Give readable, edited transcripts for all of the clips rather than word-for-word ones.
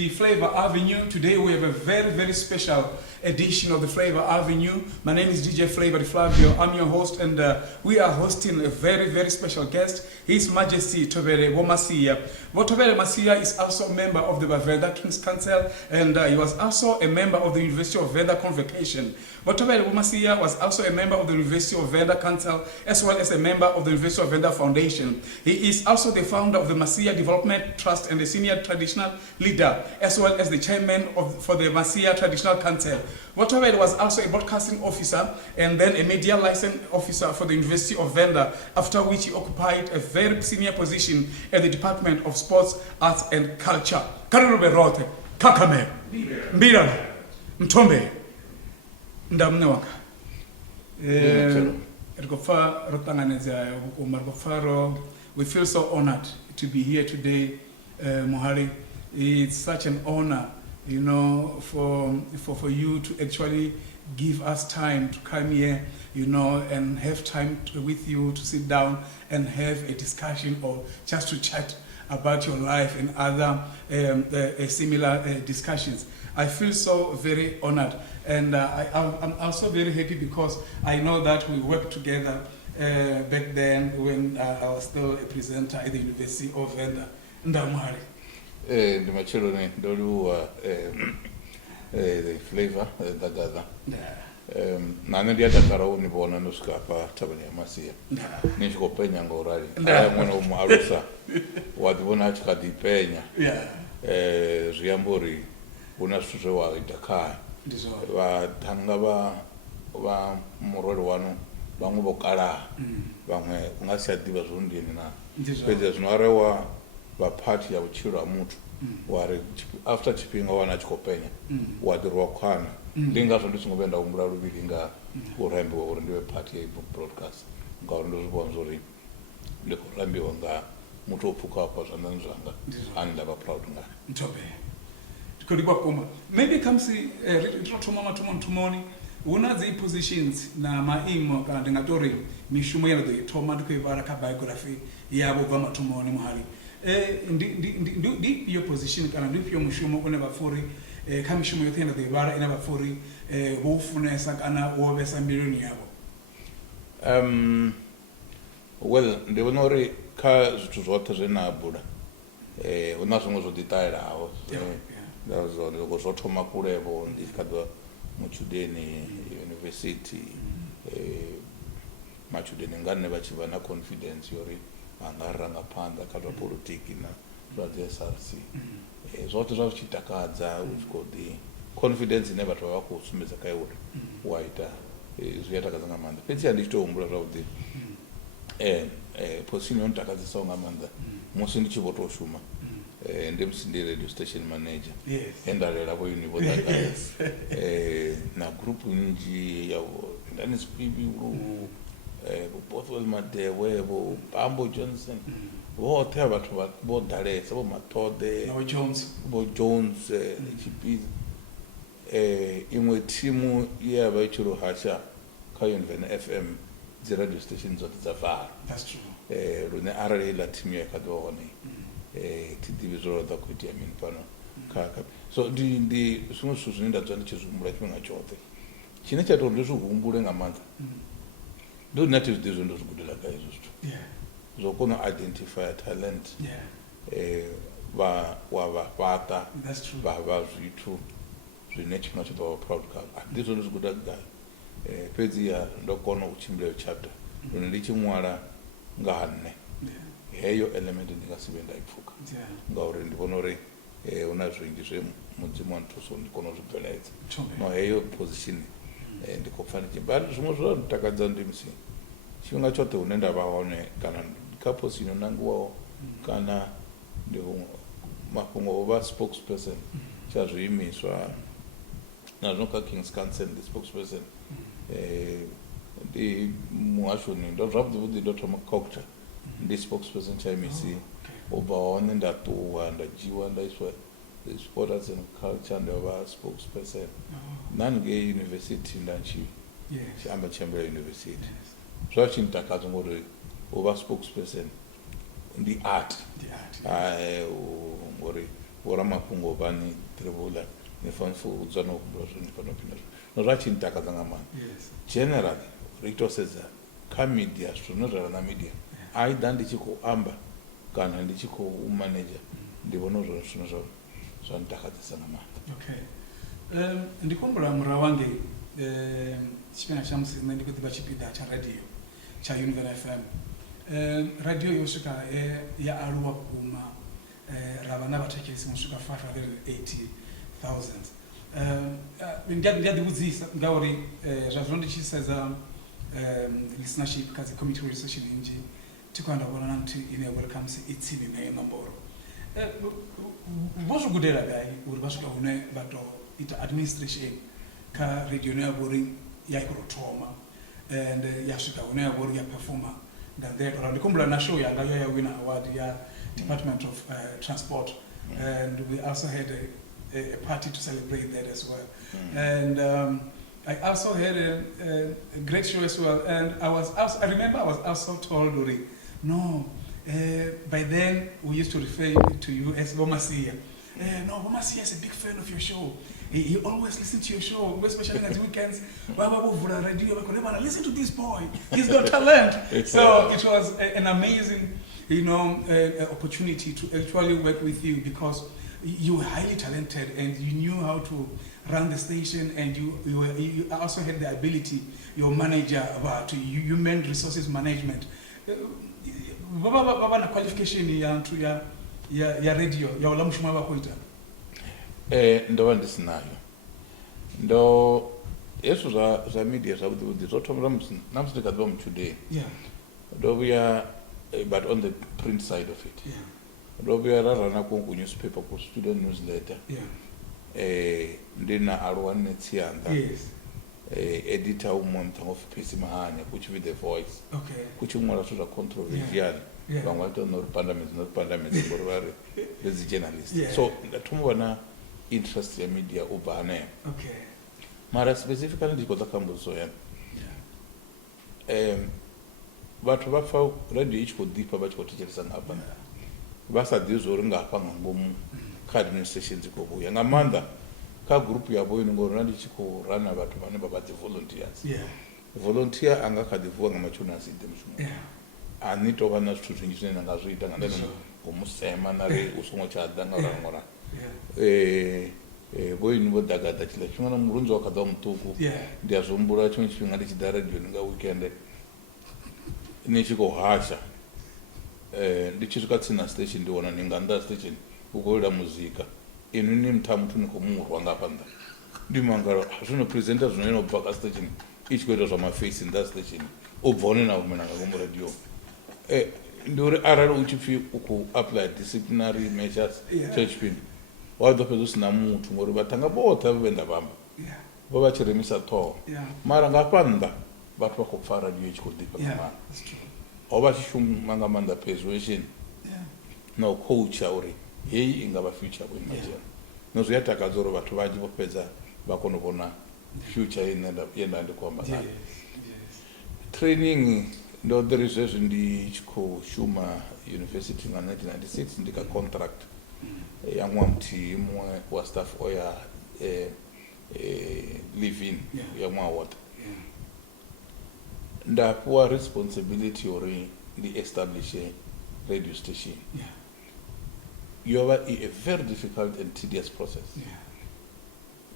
be Flava Avenue. Today we have a very, very special edition of the Flava Avenue. My name is DJ Flava Flavio. I'm your host, and we are hosting a very, very special guest. He's Majesty Vho Masia. Vho Thovhele Masia is also a member of the Venda King's Council, and he was also a member of the University of Venda Convocation. Vho Thovhele Masia was also a member of the University of Venda Council, as well as a member of the University of Venda Foundation. He is also the founder of the Masia Development Trust and the senior traditional leader, as well as the chairman for the Masia Traditional Council. Vho Thovhele was also a broadcasting officer and then a media license officer for the University of Venda, after which he occupied a very senior position at the Department of Sports, Arts and Culture. Karube rote, kakame, mbira, mtombe, ndamne waka. We feel so honored to be here today, Mohari. It's such an honor, you know, for you to actually give us time to come here, you know, and have time with you to sit down and have a discussion or just to chat about your life and other similar discussions. I feel so very honored, and I'm also very happy because I know that we worked together back then when I was still a presenter at the University of Venda. Ndamari. The material the flavor dagada. Nane dia takara ni bona no skapa tabani Masia. Ni shikopenya ngorali. Mwana umarusa. Wadibona chika dipenya. Riambori una suje wa itakaya. Wa tanga ba morolo wanu bamwe bokala. Bamwe ngasi adiba zundini na. Pede zinarewa ba party ya uchiro mutu. Wari after chipinga wana chikopenya. Wadirwa kwana. Linga ndisingobenda umbula rubili nga urembe wa ndiwe party ya broadcast. Nga ndozibonzori ndikurambi nga mutu opuka kwa zananzanga anda ba proud nga ntobe tukolibwa koma maybe kamsi mama tumoni una the positions na maimo kandi ngatori mishumo yelo do thoma ndikuivara ka biography yabo kwa matumoni muhali ndi your position kana ndi your mushumo one bafuri kamishumo yothena de bara ina bafuri hofunesa kana wobesa million yabo. Well, ndibonori ka zwithu zwoṱhe zwena bula una zwiṅwe zwo ḓiṱahelaho zwo zwo thoma kulevo ndi kadwa mutshudeni university machudeni ngane vha tshi vha na confidence yori anga ranga phanḓa kha zwa politiki na zwa SRC zwoṱhe zwa tshi takadza u tshi khou ḓi confidence ine vhathu vha khou sumbedza kha iwe wa ita zwi ya takadza nga maanḓa fhedzi ndi tshi tou humbula zwavhuḓi position yon takadzisa nga maanḓa musi ndi tshi vho tou shuma ndi musi ndi radio station manager endalela vho univo daka na group nji ya ndani spibi Bothwell Madewe bo Bambo Johnson voṱhe vhathu vho ḓalesa vho Mathode bo Jones chipi iṅwe thimu ya vha tshi ro hasha kha Unven FM the radio station zote za vala. That's true. Lune arali la team ya kadone tidivizoro da kuti ya mini pano kaka. So ndi swinwe zwithu zwine nda dzula ndi tshi zwihumbula tshifhinga tshoṱhe. Tshine tsha tou ndi zwi humbule nga maanḓa. Ndo nati zwi ndo zwi gudela kha izwo zwithu. Zwo kona identify talent. Wa fhaṱa. That's true. Vha zwithu zwine tshifhinga tshoṱhe wa proud kha. Ndi zwo ndo zwi guda gai. Fhedzi ya ndo kona u tshimbila chapter lune ndi tshi ṅwala nga ha nne heyo element ndi nga si vhe nda i pfhuka ngauri ndi vhona uri una zwinzhi zwe mudzimu wa nthuso ndi kona u zwi bveledza no heyo position ndi khou pfa ndi tshi bali zwiṅwe zwa ntakadza ndi musi tshifhinga tshoṱhe hune nda vha hone kana kha position nangiwaho kana ndi mafhungo o vha spokesperson tsha zwiimiswa na zwino kha King's Council ndi spokesperson ndi muhashoni ndo zwavhuḓi ndo thoma culture ndi spokesperson tsha MEC ubva hone nda ṱuwa nda dzhiwa nda iswa sport arts and culture nda vha spokesperson nange university nda tshi amba chambela university zwa tshi ntakadza ngori u vha spokesperson ndi art ngori voramafhungo vani tribula nefanfu udzana kumbozvo nepanopinda nozvachinitaka mani generally ritosedza kamedia zvinozvara namedia aida ndichikuamba kana ndichikuumaneja ndivona zvinhu zvanitakadzisana mani. Okay. Ndikumbura mura wange chipena chamusina ndikudziva chipida charadio chaUniven FM. Radio yosvika yaaluwa kuma rava navatekesi musvika 580,000. Ndiadikudzisa ngauri zvazvo ndichisedza listenership kazi community radio station inji tikuanda kuona kuti ine welcome itsini neyemamboro vozvigudera dai uri vasvika une vatoita administration ka radio neyavori yaikurotoma and yasvika une yavori yaperforma ndandero ndikumbula na show yanga yawina award ya Department of Transport, and we also had a party to celebrate that as well. And I also had a great show as well, and I remember I was also told, Uri, no, by then we used to refer to you as Vho Masia. No, Vho Masia is a big fan of your show. He always listens to your show, especially at the weekends. Listen to this boy, he's got talent. So it was an amazing, opportunity to actually work with you, because you were highly talented and you knew how to run the station, and you also had the ability, your manager, to human resources management. Baba na qualification ya radio ya ulamushuma bakuita ndo ndisinayo ndo yesu za media zabudi zotomra namsitikadziwa today ndo vya but on the print side of it ndo vya rarana ku newspaper ku student newsletter ndina alwane tsianga editor umwe mthango ofisi mahanya kuchi the voice kuchi mwala sura controversial vamwe vatonori parliament vorvari vezi journalist so ndatomona interest ya media ubva anayo mara specifically ndikodzakambudzoya vathu vafa radio ichikodhipa vachikotecheresana apa vasadhi zori ngapa ngangomu ka-administrations ikokuya ngamanda ka-group yavo inongorona ndichikurana vathu vane vabadzi volunteers volunteer angakadhivuwa ngamachunaside mushumo anitova na zvithu zvinji zvine ndangazviita ngomusema nare usumwe chadha ngaurangora voini vodhagadha chila chimwe murunzi wakadza mutuku ndiazvombura chimwe chifhinga ndichida radio ninga weekend nichikohasha ndichisvika tsina station ndiona ninganda station ukoira muzika inu ni mtamutu nikomurwa ngapanda ndimangaro zvinopresenta zvinoinobva kastation ichikoita zvamafacing nda station ubva unenavo menanga komuradio ndori arari uchipfi uku-apply disciplinary measures chechipini wadopedza usina muthu ngori vatanga vota venda vamba vavachiremisa toho mara ngapanda vathu vakopfa radio ichikodhipa kamana ovachishumanga manda persuasion nocoacha uri heyi ingava future kuimagine nozviyatakadzoro vathu vanji vopedza vakonovona future yenda ndikwamba nayo training ndo there is zvezvi ndichikoshuma university nga 1996 ndika contract yamwa mti imwe wa staff oya live in yamwa water ndapuwa responsibility ori ndi-establish a radio station yova a very difficult and tedious process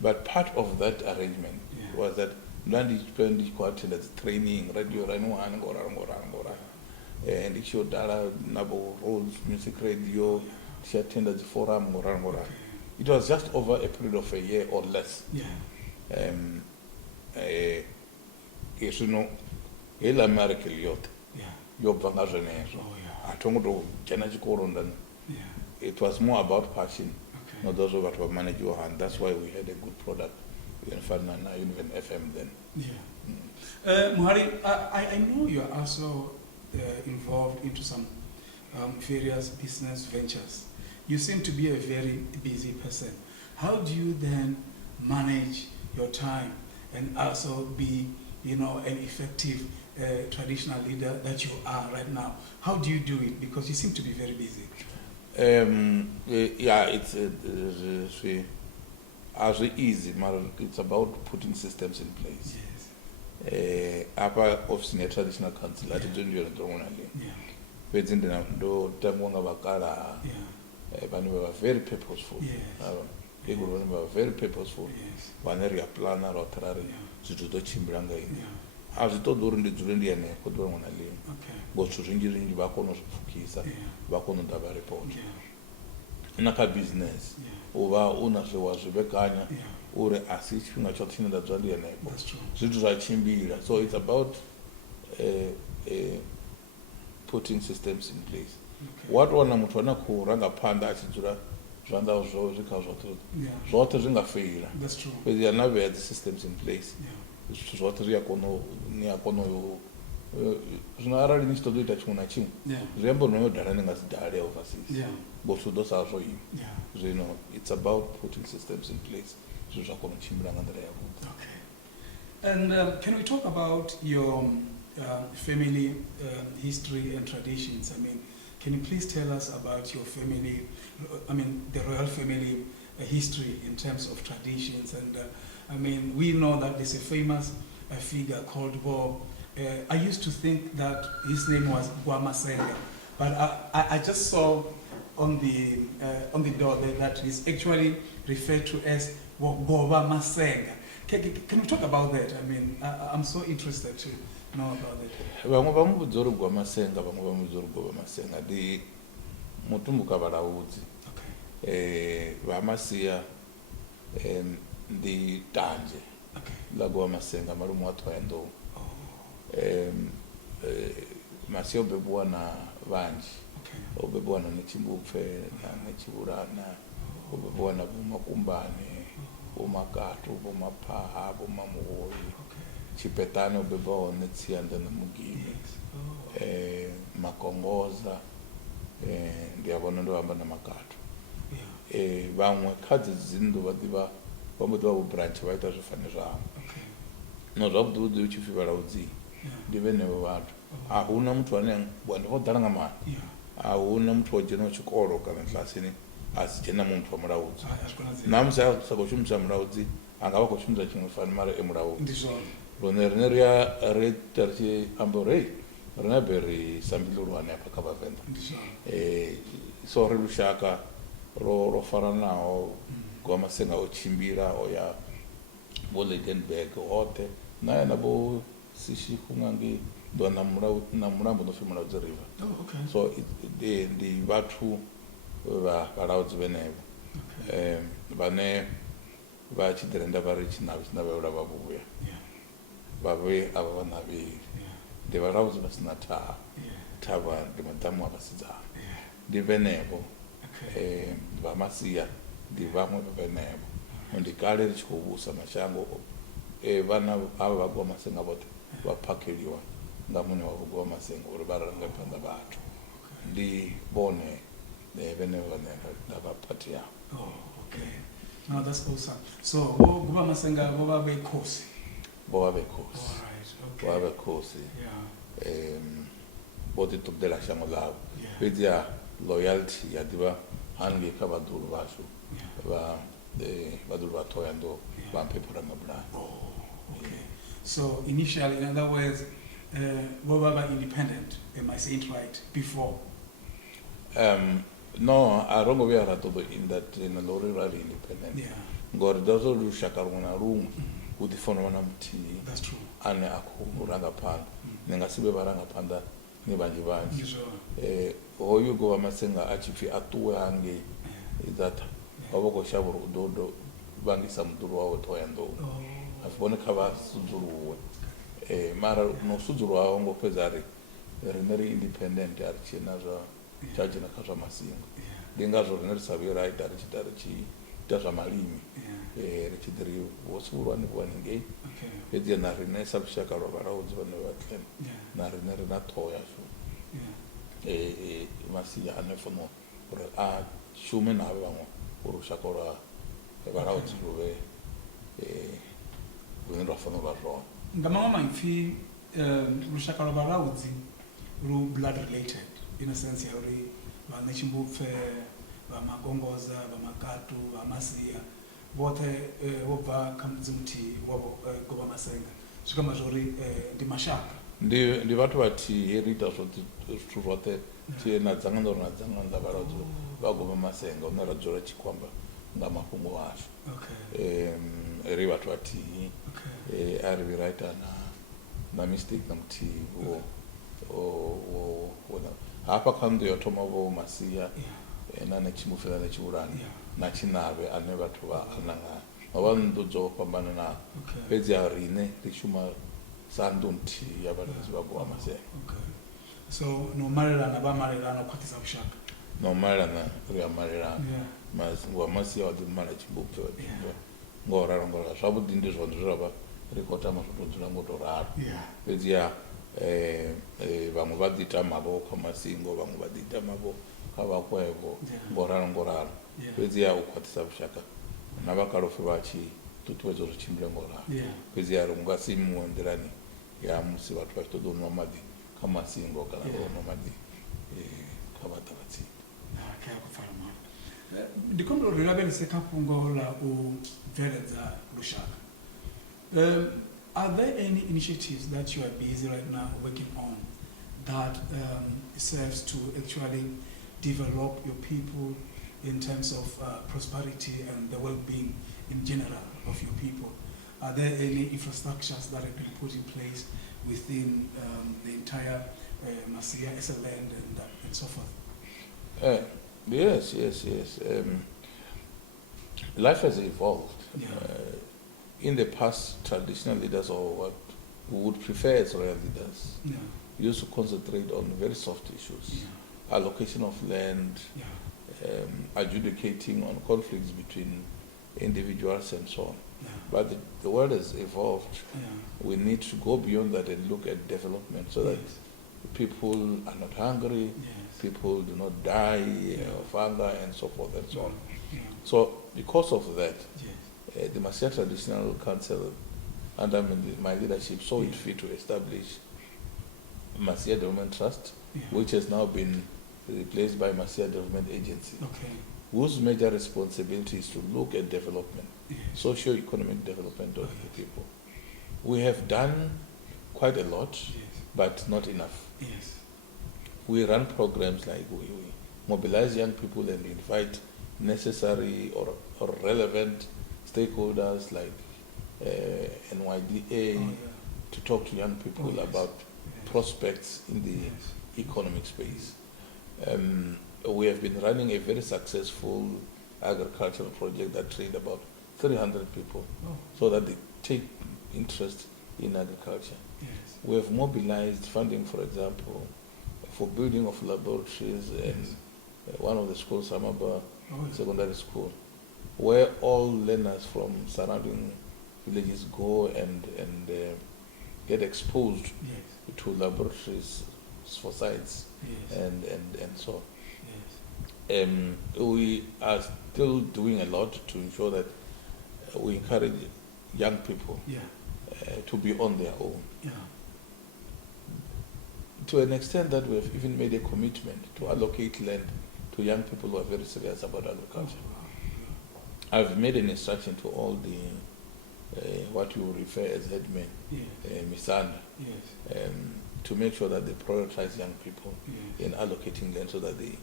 but part of that arrangement was that ndichikwatenda training radio raniwana ngora ndichiodala nabo roads music radio ndichatenda forum ngora it was just over a period of a year or less zvino hela marike yote yobva ngazvenezvo hatongotojana chikoro ndani it was more about passion not those vathu vamanage your hand. That's why we had a good product in Univen FM then. Muhari, I know you are also involved into some various business ventures. You seem to be a very busy person. How do you then manage your time and also be, an effective traditional leader that you are right now? How do you do it? Because you seem to be very busy. Yeah, it's as easy, but it's about putting systems in place. Yes. Apa office ne traditional council ati ndio ndongona le. Yeah. Fedzi ndo tangwa nga bakala. Yeah. Vanhu were very purposeful. Yes. People were very purposeful. Yes. Vane ria plana rotarari. Yeah. Zvithu tochimbira nga ini. Yeah. Azvitodori ndidzule ndiyane kuti vamwana le. Okay. Ngosvo zvinji vakonozvipfukisa. Yeah. Vakonodava report. Yeah. Naka business. Yeah. Uva una zvewazvivekanya. Yeah. Uri asi chifhinga chote chinoda dzvandiyanepo. That's true. Zvithu zvachimbira. So it's about putting systems in place. Okay. Watoona muthu wana kuranga phanda achidzura zvandawo zvo zvikava Yeah. zvote zvingafeira. That's true. But there are now the systems in place. Yeah. Zvithu zvote zviyakono zvino arali nichitodoita chimwe nachimwe Yeah. zviyambonodhara ndingasidhare overseas. Yeah. Bofu ndosava zvoima. Yeah. Zvino it's about putting systems in place. Zvithu zvakonochimbira nganzira yavhudzo. Okay. And can we talk about your family history and traditions? I mean, can you please tell us about your family, the royal family history in terms of traditions? And I mean, we know that there's a famous figure called Vho. I used to think that his name was Masia, but I just saw on the door there that he's actually referred to as Vho Masia. Can we talk about that? I mean, I'm so interested to know about that. Vamwe vamubudza uri Gwamasenga, vamwe vamubudza uri Vho Masia. Ndi mutumbuka valaudzi. Okay. Vamasia ndi tanje. Okay. La Vho Masia malume wathoyandou. Oh. Masia obebiwa na vanji. Okay. Obebiwa na Nechimupfe na Nechivurana. Obebiwa na Vumakumbane. Vomakato, Vomapaha, Vomamuhoi. Okay. Chipetane obebiwa Netsianda na Mugimi. Yes. Oh. Makongoza. Ndiyabona ndohamba namakato. Yeah. Vamwe khadzi dzindo vadiva vambotiwa kubranch vaita zvifane zvavo. Okay. No zvakudzi uchifi valaudzi. Yeah. Ndive nevo vantu. Ahuna muthu ane wandikodhara nga mani. Yeah. Ahuna muthu wajena chikoro kana klasini asichena munthu wa mulaudzi. Ah, Namusi asakoshumisa mulaudzi angava koshumisa chimwe fani mara emulaudzi. Ndizvona. Rone rine riya retarichi amborei rine beri sambilurwane apa kavavenda. Ndizvona. So ri lushaka rofaranawo Gwamasenga ochimbira oya Vo Ledenburg hote naye nabo sishi kungangi ndo namulambo nofi Mulaudzi river. Oh, okay. So ndi vathu valaudzi venevo. Okay. Vane vachidirenda vari chinaveula vavuya. Yeah. Vavuya ava vanaviri. Yeah. Ndi valaudzi vasina tava. Yeah. Tava ndi madamu avasidzana. Yeah. Ndi venevo. Okay. Vamasia ndi vamwe venevo. Ndi kale richikubusa mashango vana ava va Gwamasenga vote vaphakeliwa nga mune wa Gwamasenga uri varange phanḓa vathu. Ndi vone venevo vane va party yavo. Oh, okay. No, that's awesome. So, Gwamasenga vova vekhosi. Vova vekhosi. All right. Okay. Vova vekhosi. Yeah. Voti tokudela shango lavo. Yeah. Fedzi loyalty yadiva hange kha vadulu vashu. Yeah. Vadulu vathoya ndo vamphephula mabulani. Oh, okay. So initially, in other words, were independent, am I saying it right, before? No, I don't go in that in a lorry rally independent. Yeah. God does all do shakaruna room with the phone one That's true. and a kuranga pan. Nangasibe baranga panda nibanji banji. Sure. Or you go Gwamasenga achifi atu hange is that Oboko Shaburu Dodo Bangi Samduru Toyando. Afone Kava Suzuru. Mara no Suzuru Ongo Pezari. Reneri independent Archinaza Chajina Kaja Masingo. Dengazo Rener Savira Darichi Daza Malimi. Richidri was one gay. Edia Narine Sabshaka Robarods when they were 10. Narine Natoya. Masia Anefono or Shumen Avamo or Shakora Evarauts Ruve Winrofano Varo. The mama fee Rushakara Barauzi, blood related, in a sense, vanechimbupfe vamagongoza vamakatu vamasia vothe vobva kha mudzi muthihi wavho govha masenga zwi kamba zwori ndi mashaka ndi vhathu vathihi ri ita zwithu zwoṱhe tie na dzangano ri na dzangano ḽa vhalwadze vha govha masenga hune ra dzula tshi khou amba nga mafhungo ashu ri vhathu vathihi a ri vhi ra ita na mistake na muthihi hafha kha nnḓu yo thoma vho Masia na Nechimbupfe na Nechibulani na Chinavhe ane vhathu vha ananga no vha nnḓu dzo fhambananaho fhedzi a riṋe ri shuma sa nnḓu nthihi ya vhalwadze vha govha masenga. So no malelana vha malelana u khwaṱhisa vhushaka no malelana ri a malelana wa Masia wa ḓi mala Tshimbupfe ngo ralo zwavhuḓi ndi zwone zwe ra vha ri khou tama zwo tou dzula ngo tou ralo fhedziha vhaṅwe vha ḓi tamavho kha masingo vhaṅwe vha ḓi tamavho kha vhakwevho ngo ralo fhedziha u khwaṱhisa vhushaka na vhakalofe vha tshi ṱuṱuwedza uri tshimbile ngo ralo fhedziha ri nga si muṅwe nḓilani ya musi vhathu vha tshi ṱoḓa u nwa maḓi kha masingo kana u nwa maḓi kha vhaṱavhatsini. Ndi khou uri lavhelese kha fhungo ḽa u bveledza lushaka. Are there any initiatives that you are busy right now working on that serves to actually develop your people in terms of prosperity and the well-being in general of your people? Are there any infrastructures that have been put in place within the entire Masia as a land and so forth? Yes. Life has evolved. In the past, traditional leaders, or what we would prefer as royal leaders, used to concentrate on very soft issues, allocation of land, adjudicating on conflicts between individuals and so on. But the world has evolved. We need to go beyond that and look at development so that people are not hungry, people do not die of hunger and so forth and so on. So because of that, the Masia Traditional Council, under my leadership, saw it fit to establish Masia Development Trust, which has now been replaced by Masia Development Agency, whose major responsibility is to look at development, socio-economic development of the people. We have done quite a lot, but not enough. We run programs like we mobilize young people and invite necessary or relevant stakeholders like NYDA to talk to young people about prospects in the economic space. We have been running a very successful agricultural project that trained about 300 people so that they take interest in agriculture. We have mobilized funding, for example, for building of laboratories in one of the schools, Samaba Secondary School, where all learners from surrounding villages go and get exposed to laboratories for science and so on. We are still doing a lot to ensure that we encourage young people to be on their own. To an extent that we have even made a commitment to allocate land to young people who are very serious about agriculture. I've made an instruction to all the what you refer as headmen, Misanda, to make sure that they prioritize young people in allocating land so that they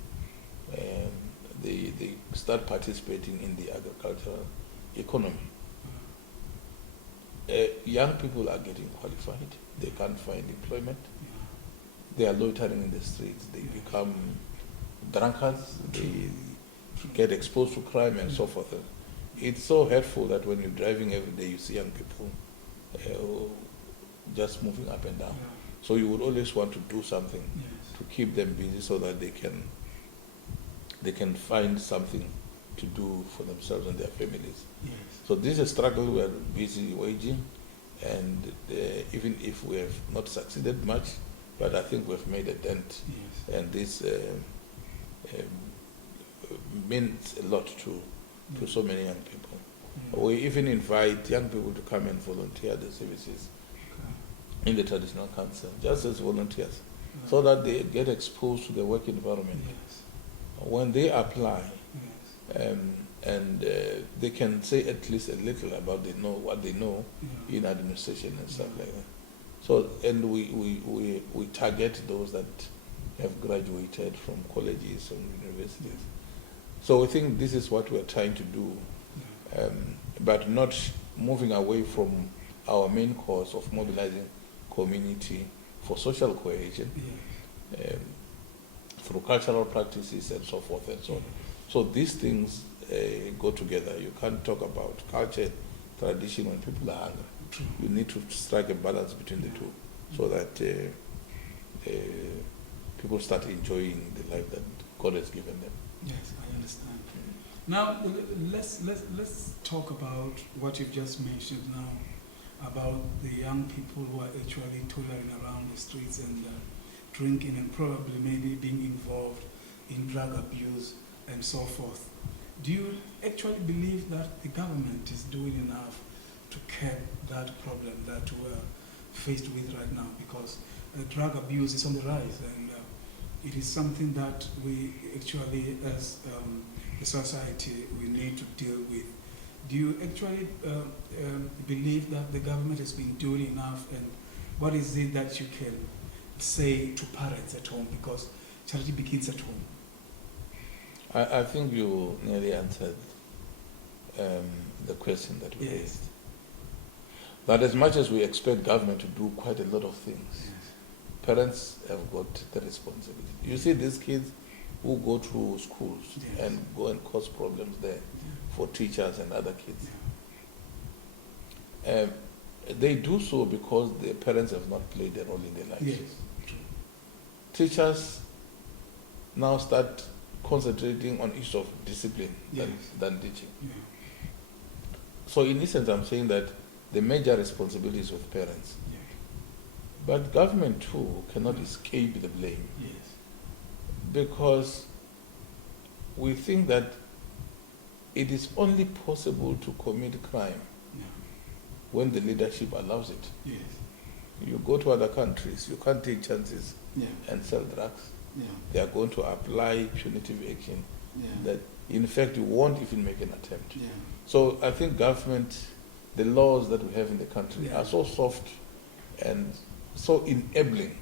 start participating in the agricultural economy. Young people are getting qualified. They can't find employment. They are loitering in the streets. They become drunkards. They get exposed to crime and so forth. It's so hurtful that when you're driving every day, you see young people just moving up and down. So you would always want to do something to keep them busy so that they can find something to do for themselves and their families. So this is a struggle we are busy waging, and even if we have not succeeded much, but I think we've made a dent, and this means a lot to so many young people. We even invite young people to come and volunteer the services in the traditional council, just as volunteers, so that they get exposed to the work environment when they apply, Yes. and they can say at least a little about what they know Yeah. in administration and stuff like that. So, and we target those that have graduated from colleges and universities. So we think this is what we're trying to do, Yeah. but not moving away from our main cause of mobilizing community for social cohesion Yes. through cultural practices and so forth and so on. So these things go together. You can't talk about culture, tradition when people are hungry. True. You need to strike a balance between the two, so that people start enjoying the life that God has given them. Yes, I understand. Now, let's talk about what you've just mentioned now, about the young people who are actually toiling around the streets and drinking and probably maybe being involved in drug abuse and so forth. Do you actually believe that the government is doing enough to curb that problem that we're faced with right now? Because drug abuse is on the rise, and it is something that we actually, as a society, we need to deal with. Do you actually believe that the government has been doing enough, and what is it that you can say to parents at home? Because charity begins at home. I think you nearly answered the question that we raised. That as much as we expect government to do quite a lot of things, parents have got the responsibility. You see these kids who go through schools and go and cause problems there for teachers and other kids. They do so because their parents have not played a role in their lives. Yes. Teachers now start concentrating on issues of discipline than teaching. Yeah. So in essence, I'm saying that the major responsibility is with parents. Yeah. But government too cannot escape the blame, Yes. because we think that it is only possible to commit crime Yeah. when the leadership allows it. Yes. You go to other countries, you can't take chances Yeah. and sell drugs. Yeah. They are going to apply punitive action Yeah. that in fact you won't even make an attempt. Yeah. So I think government, the laws that we have in the country are so soft and so enabling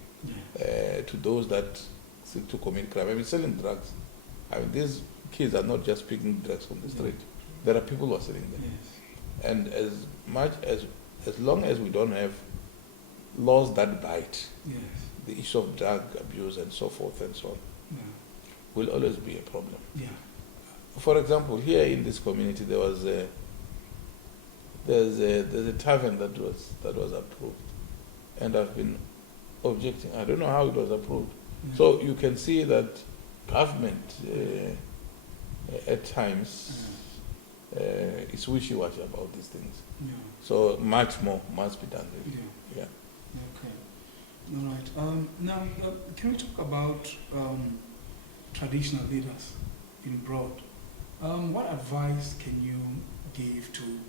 to those that seek to commit crime. I mean, selling drugs. I mean, these kids are not just picking drugs from the street. There are people who are selling them. Yes. And as long as we don't have laws that bite, Yes. the issue of drug abuse and so forth and so on Yeah. will always be a problem. Yeah. For example, here in this community, there's a tavern that was approved, and I've been objecting. I don't know how it was approved. Yeah. So you can see that government at times is wishy-washy about these things. Yeah. So much more must be done. Yeah. Yeah. Okay. All right. Now, can we talk about traditional leaders in broad? What advice can you give to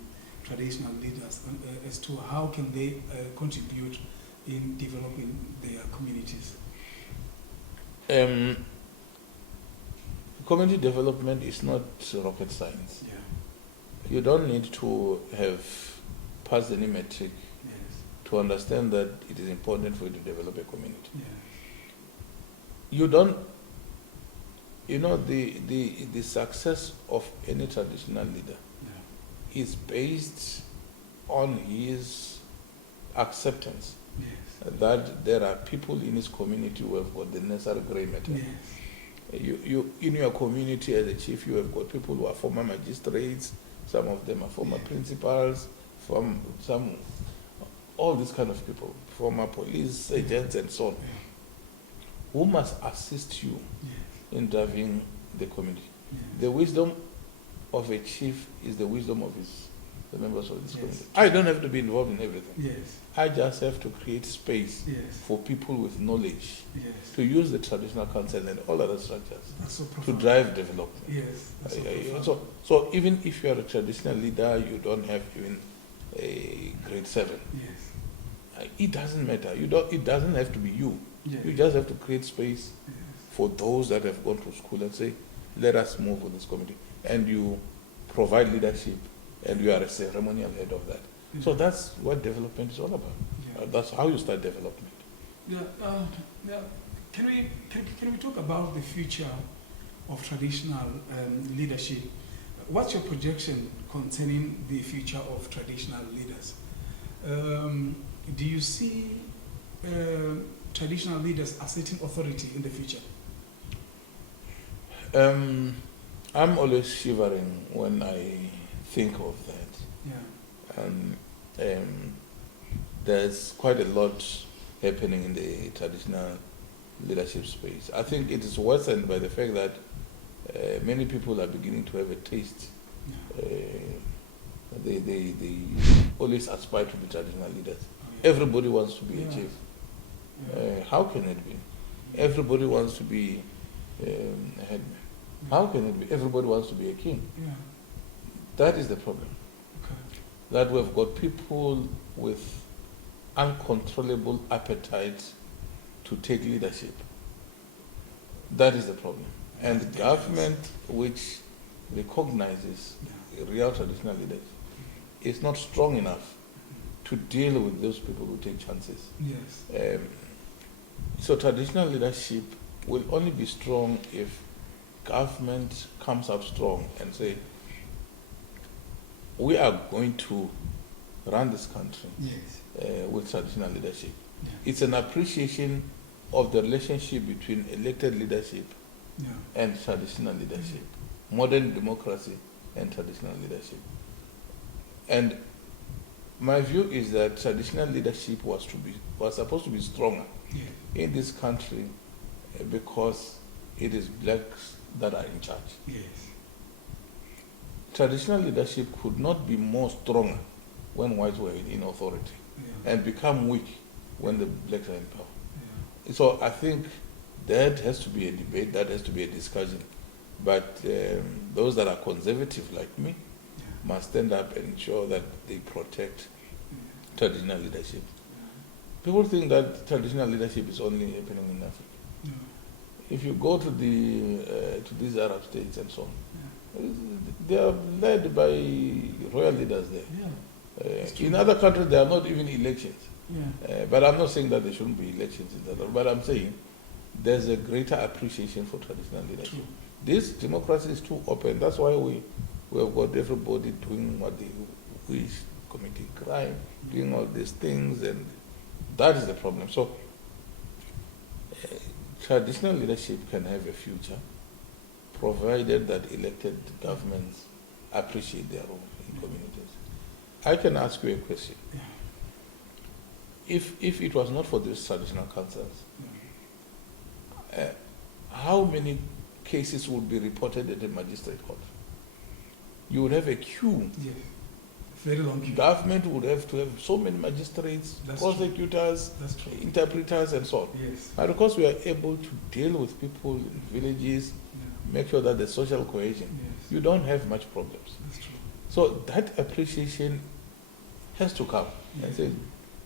traditional leaders as to how can they contribute in developing their communities? Community development is not rocket science. Yeah. You don't need to have passed any metric Yes. to understand that it is important for you to develop a community. Yeah. You don't, the success of any traditional leader Yeah. is based on his acceptance Yes. that there are people in his community who have got the necessary grey matter. Yes. You in your community as a chief, you have got people who are former magistrates, some of them are former principals, all these kind of people, former police agents and so on, who must assist you Yes. in driving the community. Yes. The wisdom of a chief is the wisdom of the members of this Yes. community. I don't have to be involved in everything. Yes. I just have to create space Yes. for people with knowledge Yes. to use the traditional council and all other structures That's so to profound. drive development. Yes. That's so profound. So even if you are a traditional leader, you don't have even a grade 7. Yes. It doesn't matter. It doesn't have to be you. Yes. You just have to create space Yes. for those that have gone to school and say, let us move with this committee, and you provide leadership, and you are a ceremonial head of that. So that's what development is all about. Yeah. That's how you start development. Yeah, yeah. Can we talk about the future of traditional leadership? What's your projection concerning the future of traditional leaders? Do you see traditional leaders asserting authority in the future? I'm always shivering when I think of that. Yeah. There's quite a lot happening in the traditional leadership space. I think it is worsened by the fact that many people are beginning to have a taste. Yeah. They always aspire to be traditional leaders. Oh, yeah. Everybody wants to be Yeah. a chief. Yeah. How can it be? Everybody wants to be a headman. How can it be? Everybody wants to be a king. Yeah. That is the problem. Okay. That we've got people with uncontrollable appetite to take leadership. That is the problem. And the government which recognizes real traditional leaders is not strong enough to deal with those people who take chances. Yes. So traditional leadership will only be strong if government comes out strong and say, we are going to run this country Yes. with traditional leadership. Yeah. It's an appreciation of the relationship between elected leadership Yeah. and traditional leadership, modern democracy and traditional leadership. And my view is that traditional leadership was supposed to be stronger Yes. in this country because it is blacks that are in charge. Yes. Traditional leadership could not be more stronger when whites were in authority Yeah. and become weak when the blacks are in power. Yeah. So I think that has to be a debate, that has to be a discussion. But those that are conservative like me Yeah. must stand up and ensure that they protect traditional leadership. People think that traditional leadership is only happening in Africa. Yeah. If you go to these Arab states and so on, Yeah. they are led by royal leaders there. Yeah. It's true. In other countries, there are not even elections. Yeah. But I'm not saying that there shouldn't be elections in that. But I'm saying there's a greater appreciation for traditional leadership. True. This democracy is too open. That's why we have got everybody doing what they wish, committing crime, doing all these things, and that is the problem. So traditional leadership can have a future, provided that elected governments appreciate their role in communities. I can ask you a question. Yeah. If it was not for these traditional councils, Yeah. how many cases would be reported at a magistrate court? You would have a queue. Yes. Very long queue. Government would have to have so many magistrates, That's prosecutors, That's true. interpreters, and so on. Yes. But because we are able to deal with people in villages, Yeah. make sure that there's social cohesion, Yes. you don't have much problems. That's true. So that appreciation has to come. And say,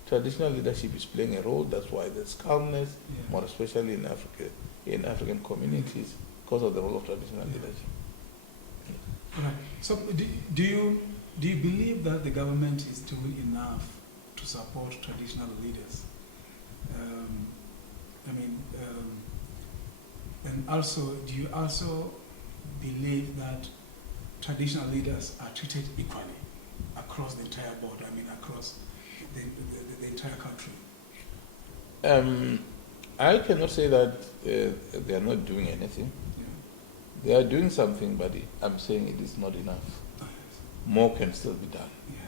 traditional leadership is playing a role. That's why there's calmness, Yeah. more especially in Africa, in African communities, because of the role of traditional leadership. Right. So do you believe that the government is doing enough to support traditional leaders? And also, do you also believe that traditional leaders are treated equally across the entire board? Across the entire country. I cannot say that they are not doing anything. Yeah. They are doing something, but I'm saying it is not enough. Oh, yes. More can still be done. Yes.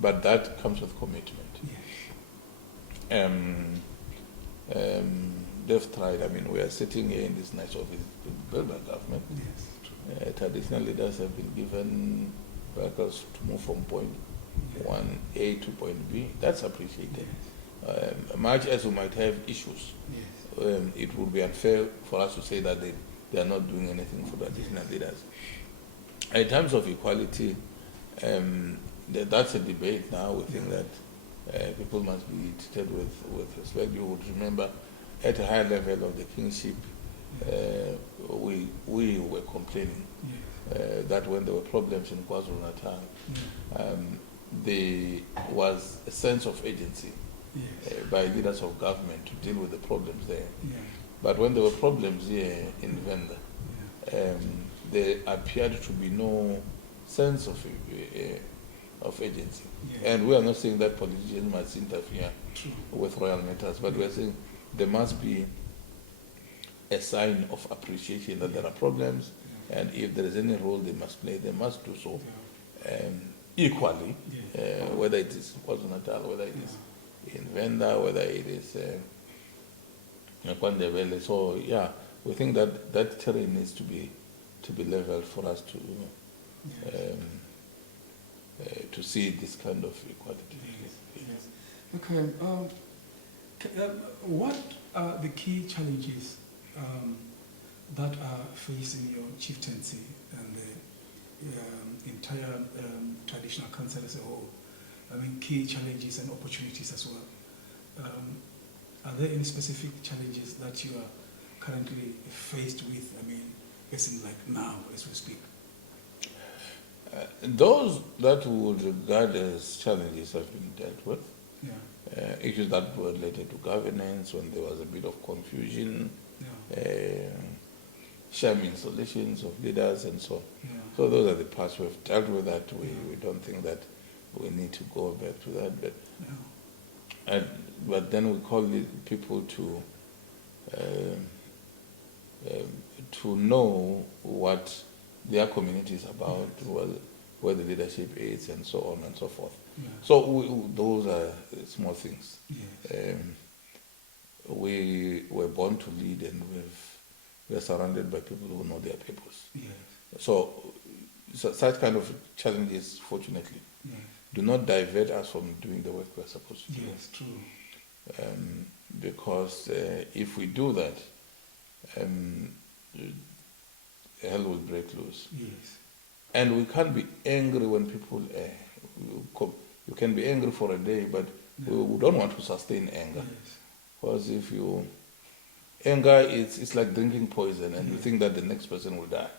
But that comes with commitment. Yes. They've tried. We are sitting here in this nice office built by government. Yes. Traditional leaders have been given vehicles to move from point Yes. 1A to point B. That's appreciated. Yes. Much as we might have issues, Yes. it would be unfair for us to say that they are not doing anything for traditional leaders. In terms of equality, that's a debate now. We think that people must be treated with respect. You would remember at a higher level of the kingship, we were complaining that when there were problems in KwaZulu-Natal, there was a sense of agency by leaders of government to deal with the problems there. But when there were problems here in Venda, there appeared to be no sense of agency. And we are not saying that politicians must interfere with royal matters, but we are saying there must be a sign of appreciation that there are problems, and if there is any role they must play, they must do so equally, whether it is KwaZulu-Natal, whether it is in Venda, whether it is Nthumeni. So yeah, we think that that terrain needs to be leveled for us to see this kind of equality. Okay. What are the key challenges that are facing your chieftaincy and the entire traditional council as a whole? I mean, key challenges and opportunities as well. Are there any specific challenges that you are currently faced with? I mean, as in like now, as we speak. Those that we would regard as challenges have been dealt with. Issues that were related to governance, when there was a bit of confusion, sham installations of leaders and so on. So those are the parts we've dealt with that. We don't think that we need to go back to that. But then we call people to know what their community is about, where the leadership is, and so on and so forth. So those are small things. We were born to lead, and we are surrounded by people who know their purpose. So such kind of challenges, fortunately, do not divert us from doing the work we're supposed to do. Yes, true. Because if we do that, hell will break loose. And we can't be angry when people you can be angry for a day, but we don't want to sustain anger. Because if you anger, it's like drinking poison, and you think that the next person will die.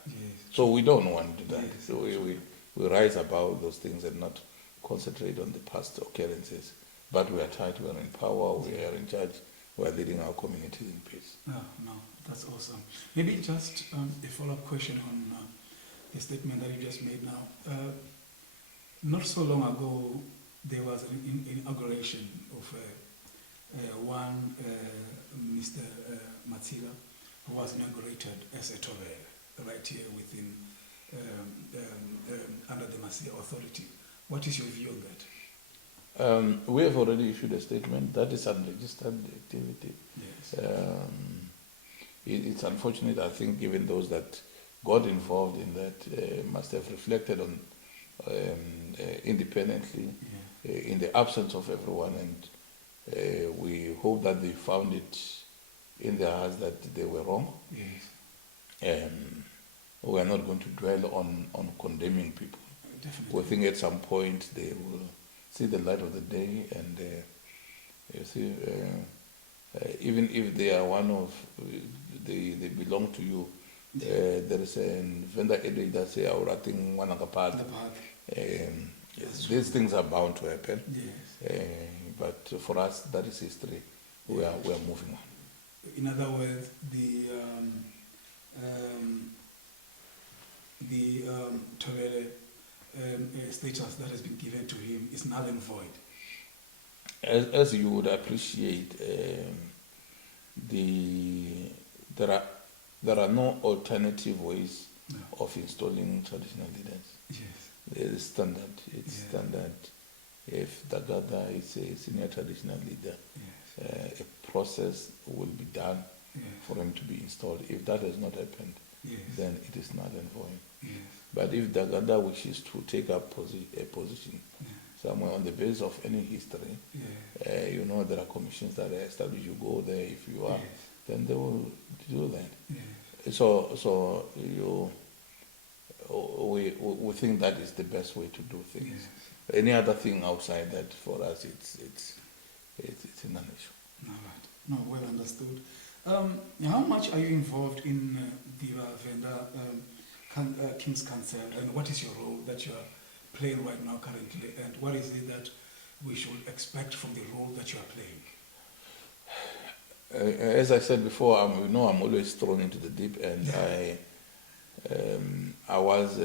So we don't want to do that. So we rise above those things and not concentrate on the past occurrences. But we are tight, we are in power, we are in charge, we are leading our communities in peace. No, that's awesome. Maybe just a follow-up question on the statement that you just made now. Not so long ago, there was an inauguration of one Mr. Masia, who was inaugurated as a Thovhele right here within under the Masia authority. What is your view on that? We have already issued a statement. That is unregistered activity. It's unfortunate. I think even those that got involved in that must have reflected on independently in the absence of everyone, and we hope that they found it in their hearts that they were wrong. We are not going to dwell on condemning people. Definitely. We think at some point they will see the light of the day, and you see, even if they are one of, they belong to you. There is a vendor edit that say aurating wanakapad. These things are bound to happen. But for us, that is history. We are moving on. In other words, the Thovhele status that has been given to him is null and void. As you would appreciate, there are no alternative ways of installing traditional leaders. There is standard. It's standard. If Dagada is a senior traditional leader, a process will be done for him to be installed. If that has not happened, then it is null and void. But if Dagada wishes to take up a position somewhere on the basis of any history, you know, there are commissions that are established. You go there if you are, then they will do that. So we think that is the best way to do things. Any other thing outside that, for us, it's a non-issue. All right. No, well understood. How much are you involved in the Venda King's Council, and what is your role that you are playing right now currently, and what is it that we should expect from the role that you are playing? As I said before, I'm always thrown into the deep end. I was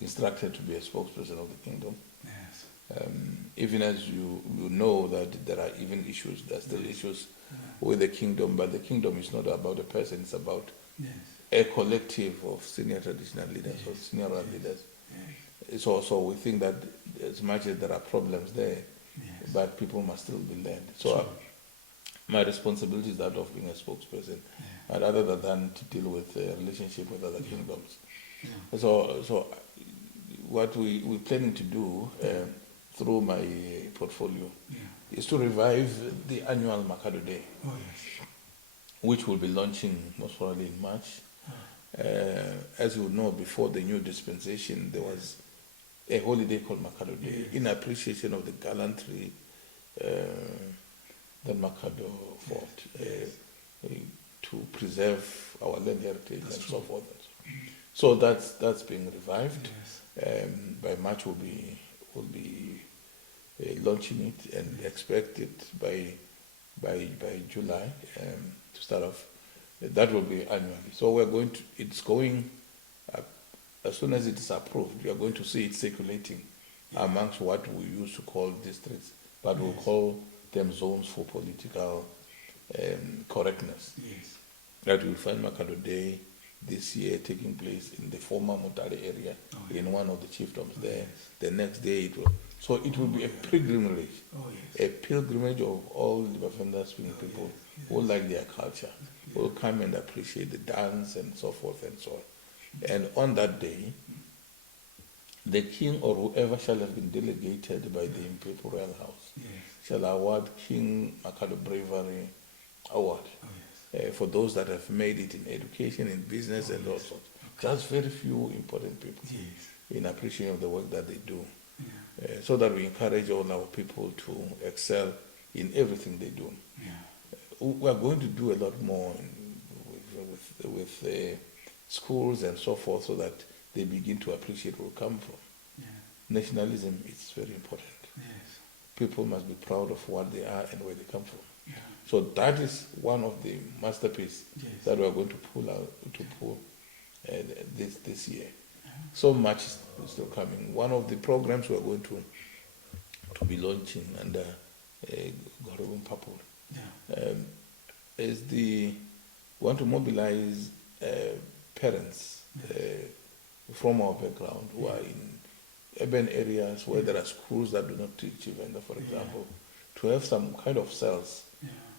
instructed to be a spokesperson of the kingdom. Yes. Even as you know that there are even issues, there's still issues with the kingdom, but the kingdom is not about a person, it's about a collective of senior traditional leaders or senior leaders. Yes. So we think that as much as there are problems there, but people must still be led. So my responsibility is that of being a spokesperson, and other than to deal with relationship with other kingdoms. So what we're planning to do through my portfolio is to revive the annual Makado Day, which will be launching most probably in March. As you know, before the new dispensation, there was a holiday called Makado Day in appreciation of the gallantry that Makado fought to preserve our land heritage and so forth. So that's being revived. By March we'll be launching it, and expect it by July to start off. That will be annually. So it's going as soon as it is approved. We are going to see it circulating amongst what we used to call districts, but we'll call them zones for political correctness. That we'll find Makado Day this year taking place in the former Mutare area, in one of the chiefdoms there. The next day it will be a pilgrimage, a pilgrimage of all the Bafenda-speaking people who like their culture, who will come and appreciate the dance and so forth and so on. And on that day, the king or whoever shall have been delegated by the Imperial Royal House shall award King Makado Bravery Award for those that have made it in education, in business, and all sorts. Just very few important people in appreciation of the work that they do, so that we encourage all our people to excel in everything they do. We are going to do a lot more with schools and so forth, so that they begin to appreciate where we come from. Nationalism is very important. People must be proud of what they are and where they come from. So that is one of the masterpieces that we are going to pull this year. So much is still coming. One of the programs we are going to be launching under Gorobun Papul is we want to mobilize parents from our background who are in urban areas where there are schools that do not teach Venda, for example, to have some kind of cells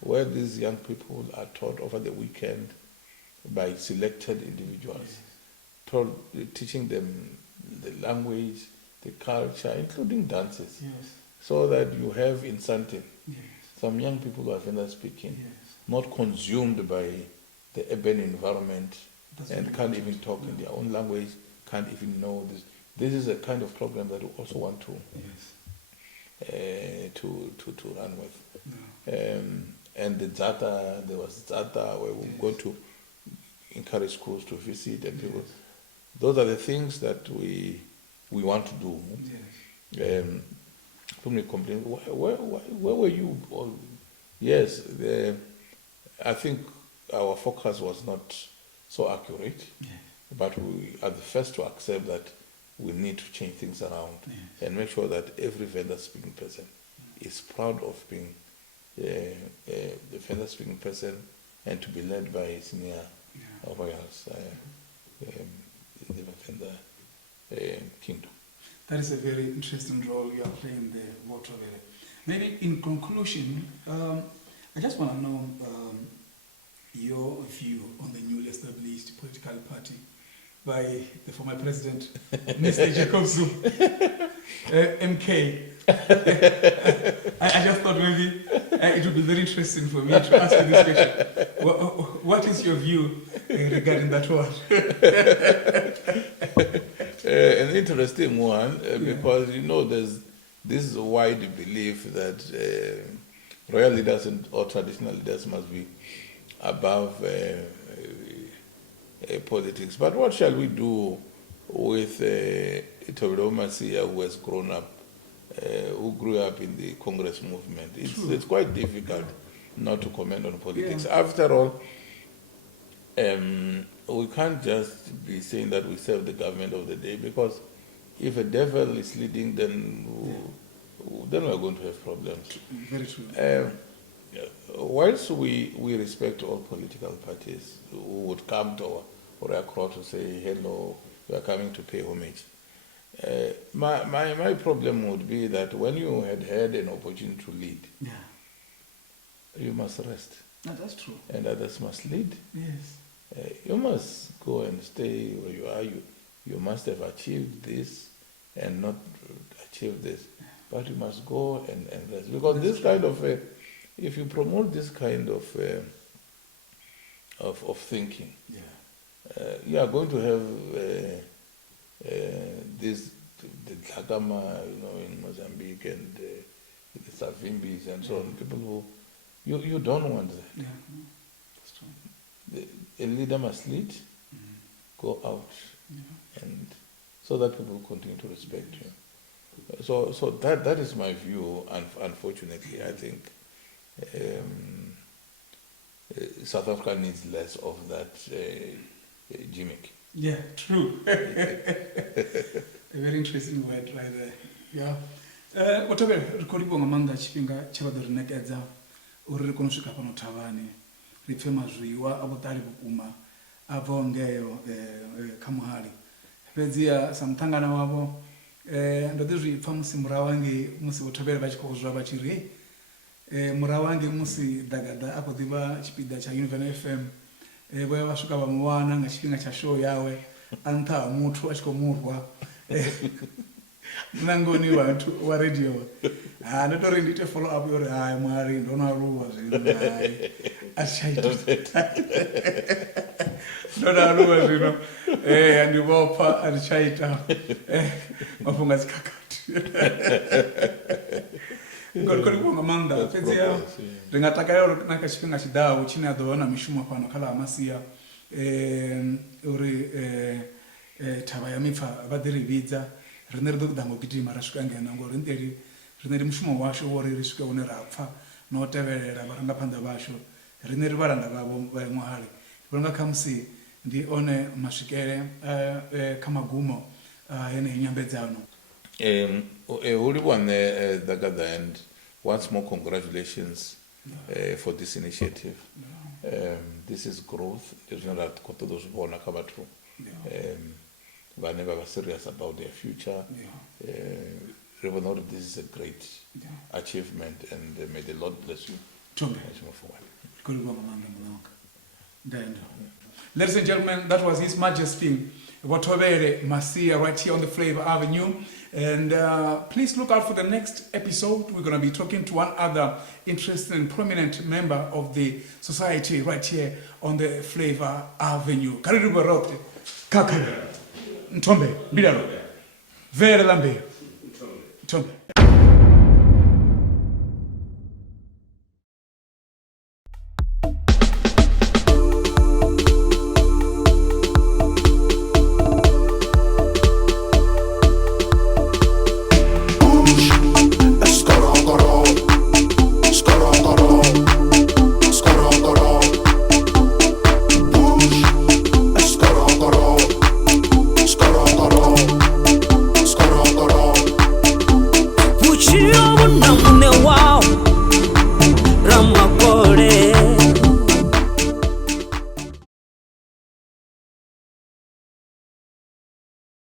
where these young people are taught over the weekend by selected individuals, teaching them the language, the culture, including dances, so that you have in something some young people who are Venda speaking, not consumed by the urban environment, and can't even talk in their own language, can't even know this. This is a kind of program that we also want to run with. And the Zata, there was Zata, where we're going to encourage schools to visit, and people. Those are the things that we want to do. People may complain, where were you? Yes, I think our focus was not so accurate, but we are the first to accept that we need to change things around and make sure that every Venda-speaking person is proud of being the Venda-speaking person, and to be led by a senior royals in the Venda kingdom. That is a very interesting role you are playing there, Vho Thovhele. Maybe in conclusion, I just want to know your view on the newly established political party by the former president, Mr. Jacob Zuma, MK. I just thought maybe it would be very interesting for me to ask you this question. What is your view regarding that one? An interesting one, because there's this wide belief that royal leaders or traditional leaders must be above politics. But what shall we do with Masia, who has grown up, who grew up in the Congress movement? It's quite difficult not to comment on politics. Yeah. After all, we can't just be saying that we serve the government of the day, because if a devil is leading, then we're going to have problems. Very true. Whilst we respect all political parties who would come to our crowd to say, hello, we are coming to pay homage. My problem would be that when you had an opportunity to lead, you must rest. No, that's true. And others must lead. Yes. You must go and stay where you are. You must have achieved this and not achieved this. But you must go and rest. Because this kind of, if you promote this kind of thinking, you are going to have the Tlakama, in Mozambique, and the Savimbis and so on, people who, you don't want that. Yeah, that's true. A leader must lead, go out, and so that people continue to respect you. So that is my view. Unfortunately, I think South Africa needs less of that gimmick. Yeah, true. A very interesting word right there. Yeah. Whatever rikoribonga manga chipinga chavadorinekedza uri rikonosvika pano Thavhani ripfe mazviwa avotari vukuma avongeyo kamuhari pedziya samutangana wavo ndoti zvipfa musi murawange musi Vho vachikozva vachiri murawange musi dhagada akodhiva chipida cha Univena FM vaya vasvika vamuwana ngachipinga cha show yawe anta mutu achikomurwa nangoni vantu radio ndotori ndite follow up yori hai mwari ndonaruwa zvino hai achaita ndonaruwa zvino andivopa andichaita mafunga zikakati ngorikori kuonga manda pedziya ringatakayo naka chipinga chidawu chine adhoona mishumo pano kala Masia uri thava ya mipfa vadirividza rine rido kudango kitima rasvika ngena ngori nderi rine rimushumo washo wori risvika une rapfa noteverera varangapanda vasho rine rivaranda vavo vaimwari varanga kamusi ndione masvikere kamagumo ene nyambedzano. Uri Dagada, and once more congratulations for this initiative. This is growth. There's not that those who are coming through. Whenever we're serious about their future, this is a great achievement, and may the Lord bless you. Ladies and gentlemen, that was His Majesty Vho Thovhele Masia right here on the Flava Avenue. And please look out for the next episode. We're going to be talking to one other interesting and prominent member of the society right here on the Flava Avenue. Karibu barote, kakara, Nthumeni, bidaro, very lambe, Nthumeni.